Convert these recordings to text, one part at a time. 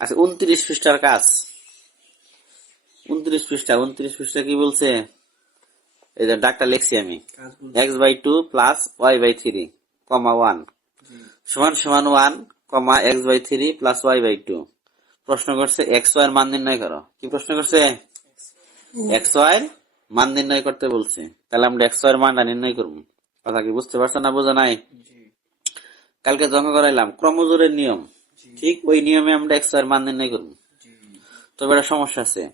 আচ্ছা উনত্রিশ পৃষ্ঠার কাজ। উনত্রিশ পৃষ্ঠা উনত্রিশ পৃষ্ঠা কি বলছে? এই যে ডাকটা লিখছি আমি। X by two plus y by three comma one সমান সমান one comma x by three plus y by two প্রশ্ন করছে এক্স ওয়াই মান নির্ণয় করো। কি প্রশ্ন করছে? এক্স ওয়াই মান নির্ণয় করতে বলছে। তাহলে আমরা এক্স ওয়াই মানটা নির্ণয় করব। কথা কি বুঝতে পারছ না বোঝা নাই? কালকে জমা করাইলাম। ক্রমজোরের নিয়ম। ঠিক ওই নিয়মে আমরা এক্সের মান নির্ণয় করব। তবে একটা সমস্যা আছে।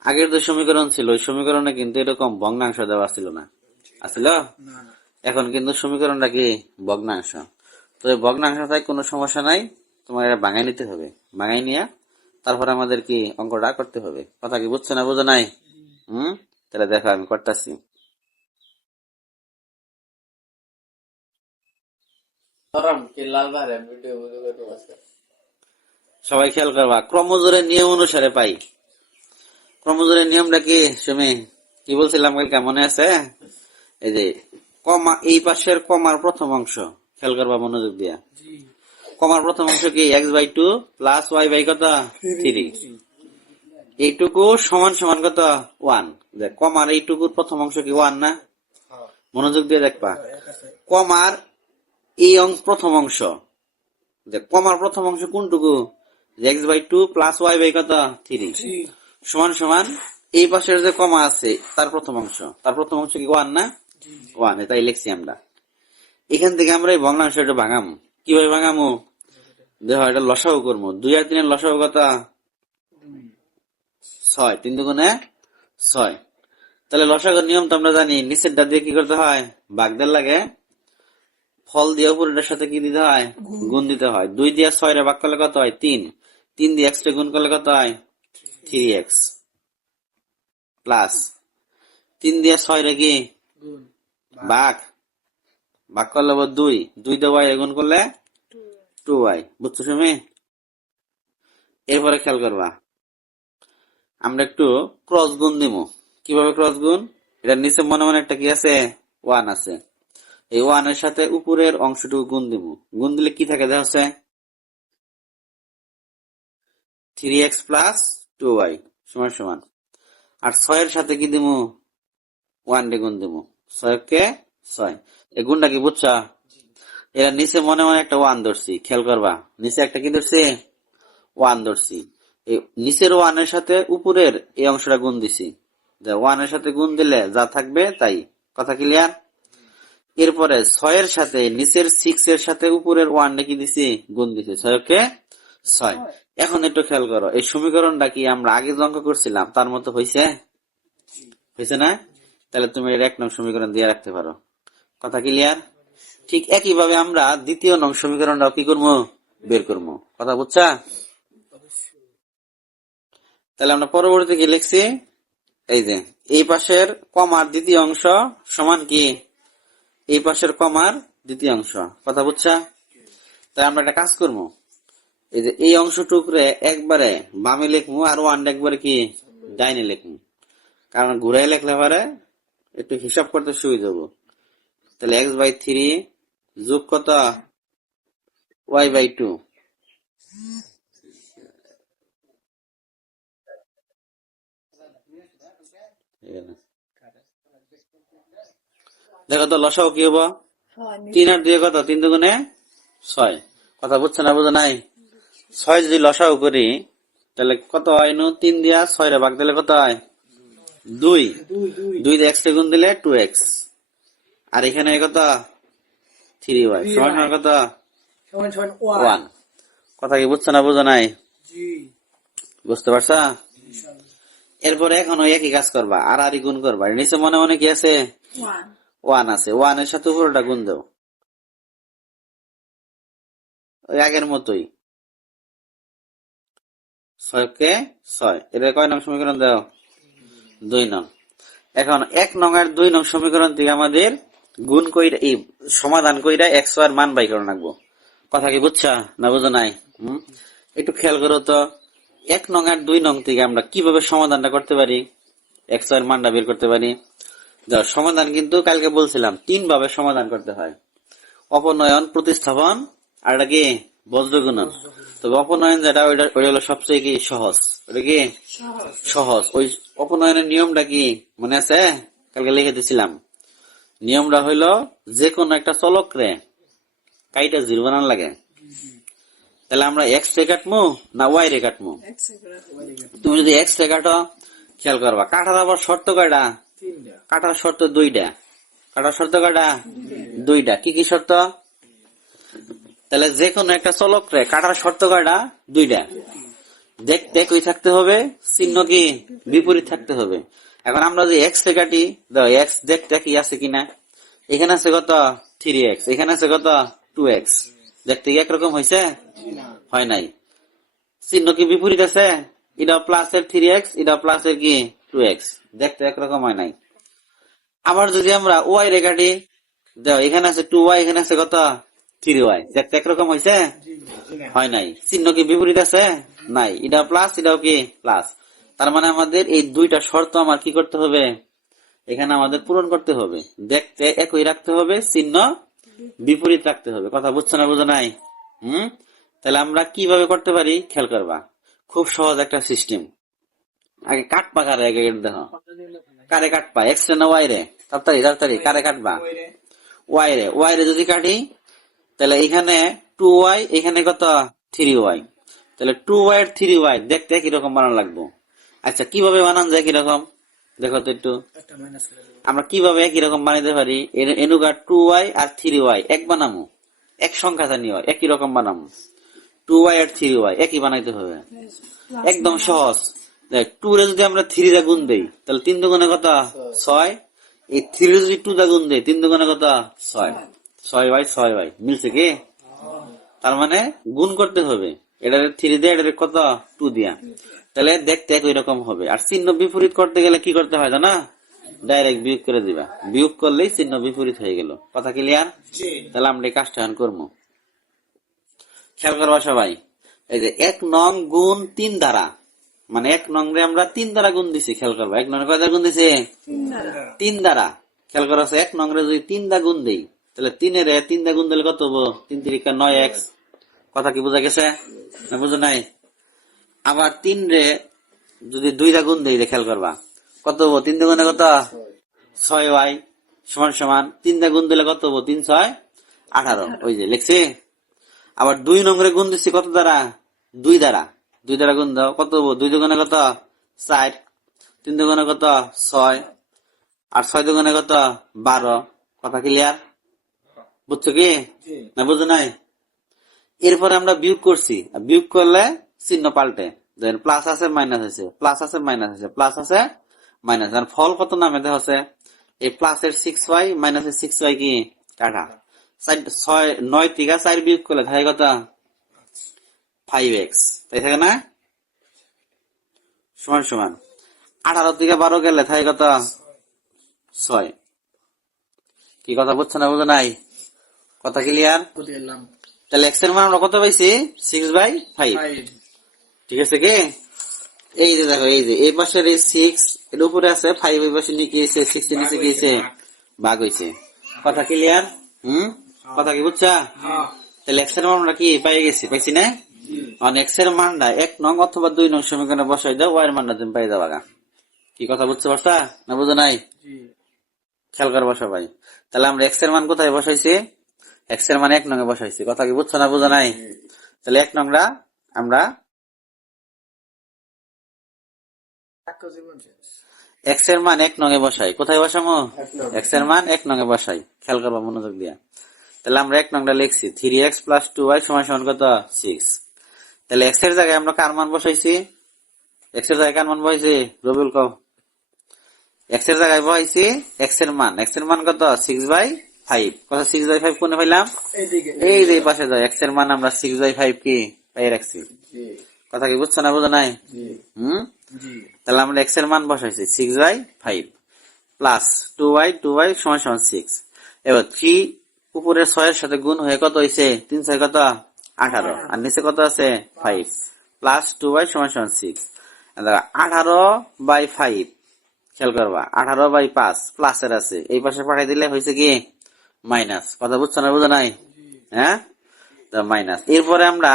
আগের যে সমীকরণ ছিল ওই সমীকরণে কিন্তু এরকম ভগ্নাংশ দেওয়া ছিল না। আছিল? না এখন কিন্তু সমীকরণটা কি? ভগ্নাংশ। তো এই ভগ্নাংশটায় কোনো সমস্যা নাই। তোমার এটা ভাঙাই নিতে হবে। ভাঙাই নিয়ে তারপর আমাদের কি অঙ্কটা করতে হবে। কথা কি বুঝছ না বুঝো নাই? হম? তাহলে দেখো আমি করতেছি। সবাই খেয়াল করবা। ক্রমজোরের নিয়ম অনুসারে পাই। ক্রমজোরের নিয়মটা কি? সুমি কি বলছিলাম কালকে? মনে আছে? এই যে কমা এই পাশের কমার প্রথম অংশ। খেয়াল করবা মনোযোগ দিয়া। কমার প্রথম অংশ কি? X by two plus y by কত? থ্রি এইটুকু সমান সমান কত? ওয়ান দেখ কমার এইটুকুর প্রথম অংশ কি ওয়ান না? মনোযোগ দিয়ে দেখবা। কমার এই অংশ প্রথম অংশ। দেখ কমার প্রথম অংশ কোনটুকু? X by two plus y by কত? থ্রি সমান সমান এই পাশের যে কমা আছে তার প্রথম অংশ। তার প্রথম অংশ কি ওয়ান না? ওয়ান এটাই লিখছি আমরা। এখান থেকে আমরা এই ভগ্নাংশ এটা ভাঙামু। কীভাবে ভাঙামু? দেখ এটা লসাও করব দুই আর তিনের লসাও কত? ছয়। তিন দুগুণে ছয়। তাহলে লসাগর নিয়ম তো আমরা জানি নিচের ডা দিয়ে কি করতে হয়? বাগদের লাগে ফল দিয়ে উপরের সাথে কি দিতে হয়? গুণ। দিতে হয়। দুই দিয়ে ছয় রে ভাগ করলে কত হয়? তিন। তিন দিয়ে এক্স গুণ করলে কত হয়? Three x plus. তিন দিয়ে ছয় রে কি? গুণ। ভাগ ভাগ করলে দুই। দুই দিয়ে ওয়াই গুণ করলে টু ওয়াই। বুঝছ তুমি এরপরে খেয়াল করবা। আমরা একটু ক্রস গুণ দিব কীভাবে ক্রস গুণ? এটার নিচে মনে মনে একটা কি আছে? ওয়ান আছে। এই ওয়ানের সাথে উপরের অংশটুকু গুণ দিব গুণ দিলে কি থাকে দেখা হচ্ছে three x plus two y সমান সমান। আর ছয়ের সাথে কি দিব ওয়ান ডে গুণ দিব ছয়কে ছয়। এই গুণটা কি বুঝছা? এরা নিচে মনে মনে একটা ওয়ান ধরছি, খেয়াল করবা। নিচে একটা কি ধরছি? ওয়ান ধরছি। এই নিচের ওয়ানের সাথে উপরের এই অংশটা গুণ দিছি। যে ওয়ানের সাথে গুণ দিলে যা থাকবে তাই। কথা ক্লিয়ার এরপরে ছয়ের সাথে, নিচের সিক্স এর সাথে উপরের ওয়ান ডে কি দিছি? গুণ দিছি। ছয়কে ছয়। এখন একটু খেয়াল করো, এই সমীকরণটা কি আমরা আগে অঙ্ক করছিলাম, তার মতো হয়েছে হয়েছে না? তাহলে তুমি এর এক নং সমীকরণ দিয়ে রাখতে পারো। কথা ক্লিয়ার ঠিক একইভাবে আমরা দ্বিতীয় নং সমীকরণটাও কি করব? বের করব। কথা বুঝছা? তাহলে আমরা পরবর্তী কি লিখছি? এই যে, এই পাশের কমার দ্বিতীয় অংশ সমান কি? এই পাশের কমার দ্বিতীয় অংশ। কথা বুঝছা? তাহলে আমরা একটা কাজ করব। এই যে এই অংশটুকরে একবারে বামে লিখব আর ওয়ান একবারে কি ডাইনে লিখব কারণ ঘুরাই লেখলে পারে একটু হিসাব করতে সুবিধা হব। তাহলে এক্স বাই থ্রি যোগ কত? ওয়াই বাই টু দেখো তো লসাও কি হব? তিন আর দুই কত? তিন দুগুণে ছয়। কথা বুঝছে না বুঝো নাই? ছয় যদি লসাও করি তাহলে কত হয় নু? তিন দিয়া ছয় রে ভাগ দিলে কত হয়? দুই। দুই এক্স গুণ দিলে টু এক্স আর এখানে কত? থ্রি ওয়াই সমান সমান কত? ওয়ান কথা কি বুঝছ না বুঝো নাই? বুঝতে পারছা? এরপরে এখন ওই একই কাজ করবা আর আর গুণ করবা। এর নিচে মনে মনে কি আছে? ওয়ান ওয়ান আছে। ওয়ানের সাথে উপরটা গুণ দাও। ওই আগের মতোই। ছয়কে ছয়। এটা কয় নং সমীকরণ দাও? দুই নং। এখন এক নং আর দুই নং সমীকরণ থেকে আমাদের গুণ কইরা এই সমাধান কইরা একশো আর মান বাই করে রাখব। কথা কি বুঝছা? না বুঝো নাই? হুম? একটু খেয়াল করো তো। এক নং আর দুই নং থেকে আমরা কীভাবে সমাধানটা করতে পারি? একশো আর মানটা বের করতে পারি? যাও, সমাধান কিন্তু কালকে বলছিলাম তিন ভাবে সমাধান করতে হয়। অপনয়ন প্রতিস্থাপন আর কি? বজ্রগুণন। তবে অপনয়ন যেটা ওইটা ওইটা হলো সবচেয়ে কি সহজ। ওটা কি? সহজ। ওই অপনয়নের নিয়মটা কি? মনে আছে? কালকে লিখে দিছিলাম। নিয়মটা হইল যে কোনো একটা চলক রে কাইটা জিরো বানান লাগে। তাহলে আমরা এক্স রে কাটমু না ওয়াই রে কাটমু? তুমি যদি এক্স রে কাটো খেয়াল করবা কাটার আবার শর্ত কয়টা? কাটার শর্ত দুইটা। কাটার শর্ত কয়টা? দুইটা। কি কি শর্ত? তাহলে যে কোনো একটা চলক রে, কাটার শর্ত কয়টা? দুইটা। দেখতে একই থাকতে হবে, চিহ্ন কি? বিপরীত থাকতে হবে। এখন আমরা যে এক্স রে কাটি এক্স দেখতে কি আছে কিনা। এখানে আছে কত? থ্রি এক্স এখানে আছে কত? টু এক্স দেখতে কি একরকম হয়েছে হয় নাই। চিহ্ন কি বিপরীত আছে? এটা প্লাস এর থ্রি এক্স এটা প্লাস এর কি? টু এক্স দেখতে একরকম হয় নাই। আবার যদি আমরা ওয়াই রে কাটি দাও, এখানে আছে টু ওয়াই এখানে আছে কত? থ্রি ওয়াই দেখতে একরকম হয়েছে হয় নাই। চিহ্ন কি বিপরীত আছে? নাই। এটা প্লাস এটাও কি প্লাস তার মানে আমাদের এই দুইটা শর্ত আমার কি করতে হবে? এখানে আমাদের পূরণ করতে হবে। দেখতে একই রাখতে হবে, চিহ্ন বিপরীত রাখতে হবে। কথা বুঝছ না বুঝো নাই? হুম? তাহলে আমরা কীভাবে করতে পারি? খেয়াল করবা। খুব সহজ একটা সিস্টেম আগে কাটপা কারে আগে দেখো। কারে কাটপা এক্স রে না ওয়াই রে? তাড়াতাড়ি তাড়াতাড়ি। কারে কাটবা? ওয়াই রে। ওয়াই রে যদি কাটি তাহলে এখানে টু ওয়াই এখানে কত? থ্রি ওয়াই তাহলে টু ওয়াই থ্রি ওয়াই দেখতে কীরকম বানান লাগবো? আচ্ছা কীভাবে বানান যায় কীরকম? দেখো তো একটু। আমরা কীভাবে একই রকম বানাইতে পারি? এর- এনুকা টু ওয়াই আর থ্রি ওয়াই এক বানামু? এক সংখ্যা জানি হয় একই রকম বানামো। টু ওয়াই আর থ্রি ওয়াই একই বানাইতে হবে। একদম সহজ। দেখ টু রে যদি আমরা থ্রি দা গুণ দেই তাহলে তিন দুগুণে কত? ছয়। এই থ্রি যদি টু দা গুণ দেই তিন দুগুণে কত? ছয়। ছয় বাই ছয় বাই। মিলছে কি? তার মানে গুণ করতে হবে। এটা থ্রি দিয়ে এটা কত? টু দিয়া। তাহলে দেখতে একই রকম হবে। আর চিহ্ন বিপরীত করতে গেলে কি করতে হয় জানা? ডাইরেক্ট বিয়োগ করে দিবা। বিয়োগ করলেই চিহ্ন বিপরীত হয়ে গেল। কথা ক্লিয়ার তাহলে আমরা এই কাজটা এখন করব। খেয়াল করবা সবাই। এই যে এক নং গুণ তিন দ্বারা। মানে এক নং রে আমরা তিন দ্বারা গুণ দিছি খেয়াল করবা। এক নং কয় দ্বারা গুণ দিছি? তিন দ্বারা। খেয়াল করা আছে এক নং রে যদি তিন দা গুণ দেই তাহলে তিনের, তিন দা গুণ দিলে কত হব? তিন তিরিকা নয় এক্স। কথা কি বোঝা গেছে? বুঝো নাই? আবার তিন রে যদি দুই দা গুণ দেই, খেয়াল করবা। কত হব? তিন দুগুণে কত? ছয় ওয়াই সমান সমান। তিন দা গুণ দিলে কত হব? তিন ছয় আঠারো। ওই যে, লিখছি? আবার দুই নম্বরে গুণ দিচ্ছি কত দ্বারা? দুই দ্বারা। দুই দ্বারা গুণ দাও, কত হব? দুই দোকানে কত? চার। তিন দুগুণে কত? ছয়। আর ছয় দোকানে কত? বারো। কথা ক্লিয়ার বুঝছ কি? না বুঝো নাই? এরপরে আমরা বিয়োগ করছি। বিয়োগ করলে চিহ্ন পাল্টে। দেন প্লাস আছে মাইনাস আছে। প্লাস আছে মাইনাস আছে। প্লাস আছে মাইনাস আর ফল কত নামে দেখা আছে? এই প্লাসের সিক্স ওয়াই মাইনাসের সিক্স ওয়াই কি? কাটা। ছয় নয় থেকে চার বিয়োগ করলে থাকে কত? ফাইভ এক্স তাই থাকে না? সমান সমান। আঠারো থেকে বারো গেলে থাকে কত? ছয়। কি কথা বুঝছ না বুঝো নাই? কথা ক্লিয়ার তাহলে এক্সের মান আমরা কত পাইছি? সিক্স বাই ফাইভ ঠিক আছে কি? এই যে দেখো এই যে এই পাশের এই সিক্স এর উপরে আছে ফাইভ এই পাশে নিয়ে গিয়েছে সিক্স এর নিচে গিয়েছে ভাগ। হয়েছে কথা ক্লিয়ার হুম? কথা কি বুঝছা? তাহলে এক্সের মান আমরা কি পাই গেছি? পাইছি না? মানে এক্সের মানটা এক নং অথবা দুই নং সমীকরণে বসাই দাও ওয়াই এর মানটা তুমি পাই যাবা গা। কি কথা বুঝতে পারছা না বুঝো নাই? খেয়াল করব সবাই তাহলে আমরা এক্সের মান কোথায় বসাইছি? এক্সের মান এক নং এ বসাইছি কথা কি বুঝছ না বুঝো নাই? তাহলে এক নংরা আমরা এক্স মান এক বসাই। কোথায় বসামো? মান এক বসাই। মনোযোগ তাহলে আমরা এক লিখছি। Three x plus two y সমান সিক্স তাহলে এক্স জায়গায় আমরা কার মান বসাইছি? এক্স জায়গায় কার মান বসাইছি? রবিউল কও। এক্স জায়গায় বসাইছি এক্স মান। এক্স মান কত? সিক্স বাই ফাইভ কত সিক্স বাই ফাইভ কোনে পাইলাম? এই যে পাশে যাও এক্সের মান আমরা সিক্স বাই ফাইভ কি? পাই রাখছি। কথা কি বুঝছ না বুঝো নাই? হুম? তাহলে আমরা এক্সের মান বসাইছি six by five plus two y two y সমান সমান সিক্স এবার থ্রি উপরে ছয়ের সাথে গুণ হয়ে কত হয়েছে তিন ছয় কত? আঠারো। আর নিচে কত আছে? ফাইভ প্লাস টু ওয়াই সমান সমান সিক্স আঠারো বাই ফাইভ খেয়াল করবা আঠারো বাই পাঁচ। প্লাসের আছে। এই পাশে পাঠাই দিলে হয়েছে কি? মাইনাস। কথা বুঝছ না বুঝো নাই? হ্যাঁ? মাইনাস। এরপরে আমরা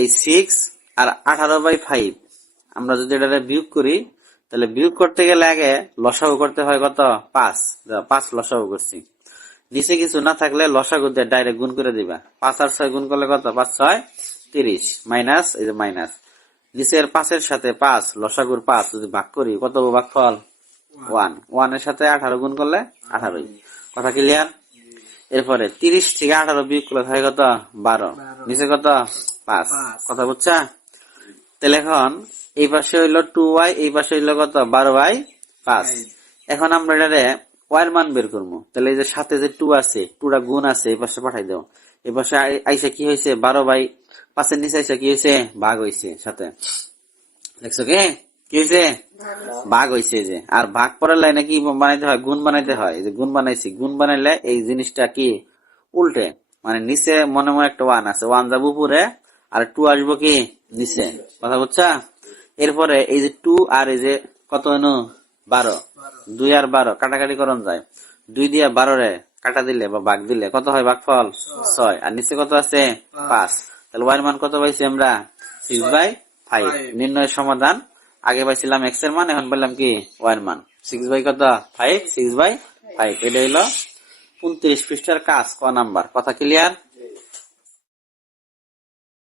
এই সিক্স আর আঠারো বাই ফাইভ আমরা যদি এটা বিয়োগ করি তাহলে বিয়োগ করতে গেলে আগে লসাগু করতে হয় কত? পাঁচ। পাঁচ লসাগু করছি। নিচে কিছু না থাকলে লসাগু দিয়ে ডাইরেক্ট গুণ করে দিবা। পাঁচ আর ছয় গুণ করলে কত? পাঁচ ছয় তিরিশ। মাইনাস এই যে মাইনাস। নিচের পাঁচের সাথে পাঁচ লসাগুর পাঁচ যদি ভাগ করি কত ভাগ ফল ওয়ান। ওয়ানের সাথে আঠারো গুণ করলে আঠারোই। কথা ক্লিয়ার এরপরে তিরিশ থেকে আঠারো বিয়োগ করলে হয় কত? বারো। নিচে কত? পাঁচ। কথা বুঝছা? তাহলে এখন এই পাশে হইল টু ওয়াই এই পাশে হইল কত? বারো বাই পাঁচ। এখন আমরা এটারে ওয়ার মান বের করব। তাহলে এই যে সাথে যে টু আছে টুটা গুণ আছে এই পাশে পাঠাই দাও। এই পাশে আই- আইসা কি হয়েছে বারো বাই পাঁচের নিচে আইসা কি হয়েছে ভাগ হয়েছে সাথে। দেখছ কে? কি হয়েছে ভাগ হয়েছে যে। আর ভাগ পরের লাইনে কি বানাইতে হয়? গুণ বানাইতে হয়। যে গুণ বানাইছি গুণ বানাইলে এই জিনিসটা কি? উল্টে। মানে নিচে মনে মনে একটা ওয়ান আছে। ওয়ান যাব উপরে আর টু আসব কি? নিচে। কথা বুঝছা? এরপরে এই যে টু আর এই যে কত এনো বারো। দুই আর বারো। কাটাকাটি করন যায়। দুই দিয়ে বারো রে কাটা দিলে বা ভাগ দিলে কত হয় ভাগ ফল ছয়। আর নিচে কত আছে? পাঁচ। তাহলে ওয়াই মান কত পাইছি আমরা? সিক্স বাই ফাইভ নির্ণয় সমাধান আগে পাইছিলাম এক্সের মান, এখন পেলাম কি? এর মান। সিক্স বাই কত? ফাইভ সিক্স বাই ফাইভ এটা হলো উনত্রিশ পৃষ্ঠার কাজ, ক নাম্বার। কথা ক্লিয়ার